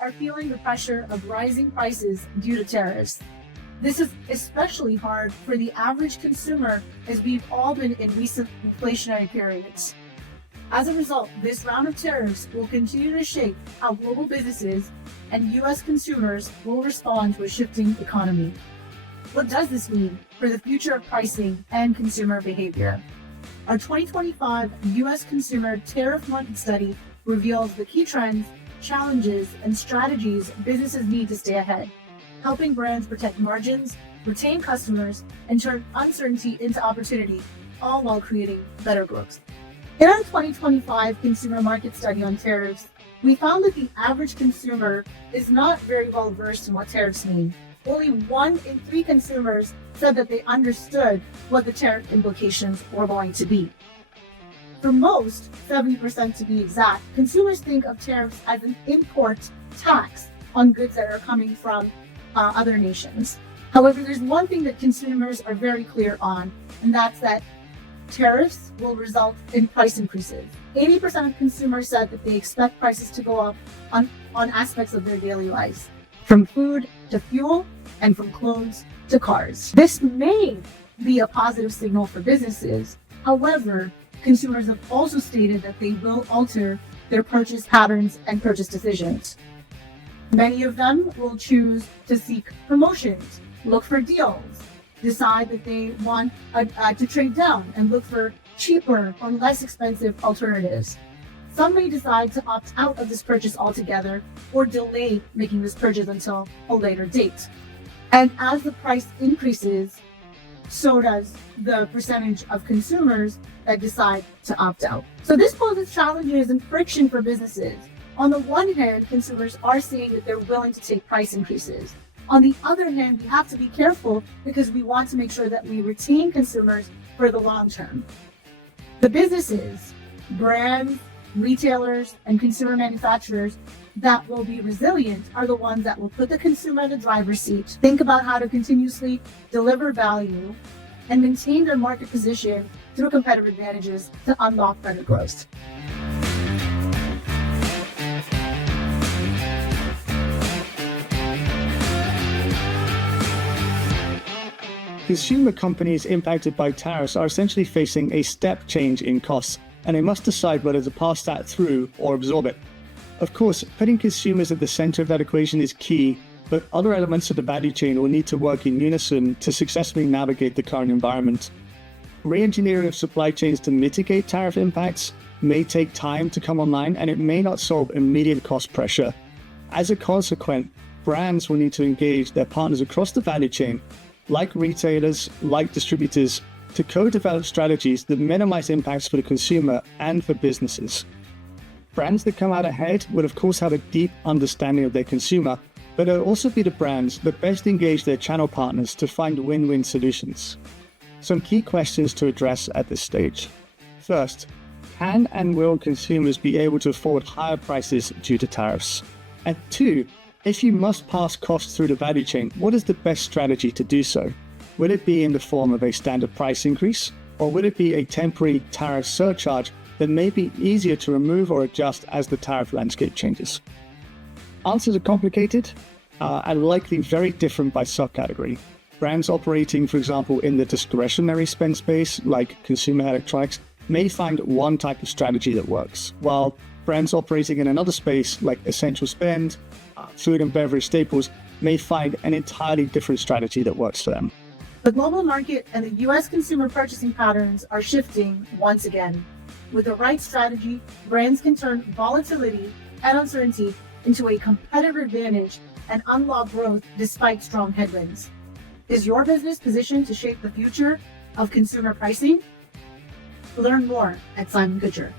are feeling the pressure of rising prices due to tariffs. This is especially hard for the average consumer as we've all been in recent inflationary periods. As a result, this round of tariffs will continue to shape how global businesses and U.S. consumers will respond to a shifting economy. What does this mean for the future of pricing and consumer behavior? Our 2025 U.S. Consumer Tariff Market Study reveals the key trends, challenges, and strategies businesses need to stay ahead, helping brands protect margins, retain customers, and turn uncertainty into opportunity, all while creating better growth. In our 2025 Consumer Market Study on tariffs, we found that the average consumer is not very well versed in what tariffs mean. Only 1 in 3 consumers said that they understood what the tariff implications were going to be. For most, 70% to be exact, consumers think of tariffs as an import tax on goods that are coming from other nations. However, there's one thing that consumers are very clear on, and that's that tariffs will result in price increases. 80% of consumers said that they expect prices to go up on aspects of their daily lives, from food to fuel and from clothes to cars. This may be a positive signal for businesses. However, consumers have also stated that they will alter their purchase patterns and purchase decisions. Many of them will choose to seek promotions, look for deals, decide that they want to trade down and look for cheaper or less expensive alternatives. Some may decide to opt out of this purchase altogether or delay making this purchase until a later date. And as the price increases, so does the percentage of consumers that decide to opt out. So this poses challenges and friction for businesses. On the one hand, consumers are saying that they're willing to take price increases. On the other hand, we have to be careful because we want to make sure that we retain consumers for the long term. The businesses, brands, retailers, and consumer manufacturers that will be resilient are the ones that will put the consumer in the driver's seat, think about how to continuously deliver value, and maintain their market position through competitive advantages to unlock better growth. Consumer companies impacted by tariffs are essentially facing a step change in costs, and they must decide whether to pass that through or absorb it. Of course, putting consumers at the center of that equation is key, but other elements of the value chain will need to work in unison to successfully navigate the current environment. Re-engineering of supply chains to mitigate tariff impacts may take time to come online, and it may not solve immediate cost pressure. As a consequence, brands will need to engage their partners across the value chain, like retailers, like distributors, to co-develop strategies that minimize impacts for the consumer and for businesses. Brands that come out ahead will of course have a deep understanding of their consumer, but it'll also be the brands that best engage their channel partners to find win-win solutions. Some key questions to address at this stage. First, can and will consumers be able to afford higher prices due to tariffs? And 2, if you must pass costs through the value chain, what is the best strategy to do so? Will it be in the form of a standard price increase, or will it be a temporary tariff surcharge that may be easier to remove or adjust as the tariff landscape changes? Answers are complicated and likely very different by subcategory. Brands operating, for example, in the discretionary spend space, like consumer electronics, may find one type of strategy that works, while brands operating in another space, like essential spend, food and beverage staples, may find an entirely different strategy that works for them. The global market and the U.S. consumer purchasing patterns are shifting once again. With the right strategy, brands can turn volatility and uncertainty into a competitive advantage and unlock growth despite strong headwinds. Is your business positioned to shape the future of consumer pricing? Learn more at Simon-Kucher.